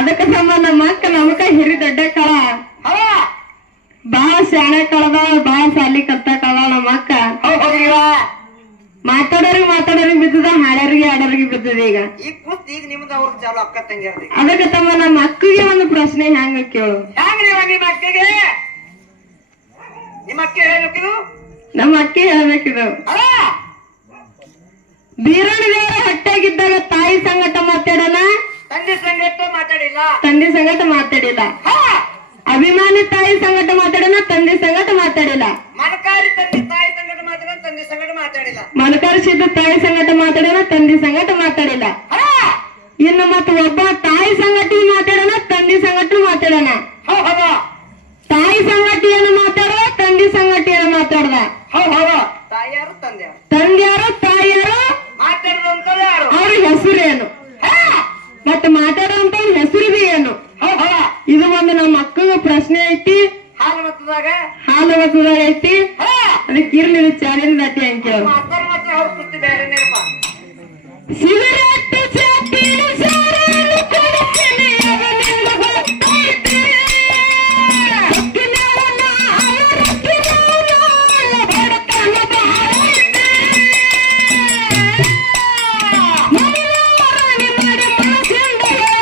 ಅದಕ್ಕ ಸಂಬಂಧ ಮಕ್ಕ ನಮಕ ಹಿರಿ ದೊಡ್ಡ ಕಳ. ಬಾಳ ಶಾಣೆ ಕಳದ ಬಾಳ ಸಾಲಿ ಕಲ್ತ ಕಳ ನಮ್ಮ ಅಕ್ಕ ಮಾತಾಡೋರಿಗೆ ಮಾತಾಡೋರಿಗೆ ಬಿದ್ದದ ಹಾಡೋರಿಗೆ ಹಾಡೋರಿಗೆ ಬಿದ್ದದ ಈಗ. ಈಗ ಕೂತ್ ಈಗ ನಿಮ್ದು ಅವ್ರ ಚಾಲು ಅಕ್ಕ ತಂಗಿರ್ದಿ ಅದಕ್ಕೆ ತಮ್ಮ ನಮ್ಮ ಅಕ್ಕಿಗೆ ಒಂದು ಪ್ರಶ್ನೆ ಹೆಂಗ ಕೇಳು. ನಿಮ್ಮ ಅಕ್ಕಿಗೆ? ನಿಮ್ಮ ಅಕ್ಕಿ ಹೇಳ್ಬೇಕಿದು ನಮ್ಮ ಅಕ್ಕಿ ಹೇಳ್ಬೇಕಿದು. ಬೀರಣ ದೇವರ ಹೊಟ್ಟೆಗಿದ್ದಾಗ ತಾಯಿ ಸಂಗಟ ಮಾತಾಡೋಣ ತಂದೆ ಸಂಗಟ ಮಾತಾಡಿಲ್ಲ ತಂದೆ ಸಂಗಟ ಮಾತಾಡಿಲ್ಲ. ಅಭಿಮಾನಿ ತಾಯಿ ಸಂಗಟ ಮಾತಾಡೋಣ ತಂದೆ ಸಂಗಟ ಮಾತಾಡಿಲ್ಲ. ಮನಕಾರಿ ತಂದೆ ತಾಯಿ ಸಂಗಟ ಮಾತಾಡ ತಂದೆ ಸಂಗಟ ಮಾತಾಡಿಲ್ಲ. ಮನಕರಿಸಿದ ತಾಯಿ ಸಂಗಟ ಮಾತಾಡೋಣ ತಂದೆ ಸಂಗಟ ಮಾತಾಡಿಲ್ಲ. ಇನ್ನು ಮತ್ತೆ ಒಬ್ಬ ತಾಯಿ ಸಂಗತಿ ಮಾತಾಡೋಣ ತಂದೆ ಸಂಗಟ ಮಾತಾಡೋಣ ತಾಯಿ ಸಂಗತಿಯನ್ನು ಮಾತಾಡೋ ಮಾತಾಡ ತಂದೆ ಸಂಗತಿಯನ್ನು ಮಾತಾಡದ ಮಾತಾಡ್ದ ತಾಯಿಯಾರು ತಂದೆಯಾರು. ತಂದೆಯಾರು ತಾಯಿಯಾರು ಯಾರು? ಅವ್ರ ಹೆಸರೇನು? ಮತ್ತೆ ಮಾತಾಡುವಂತ ಪ್ರಶ್ನೆ ಐತಿ. ಹಾಲು ಹಾಲು ಹೊಸದಾಗ ಐತಿ. ಅದಕ್ಕೆ ಇರ್ಲಿ ಅವ್ರ ಕುಸ್ತಿ ಬೇರೆನೇಪ್ಪ ಸಿಗರೆ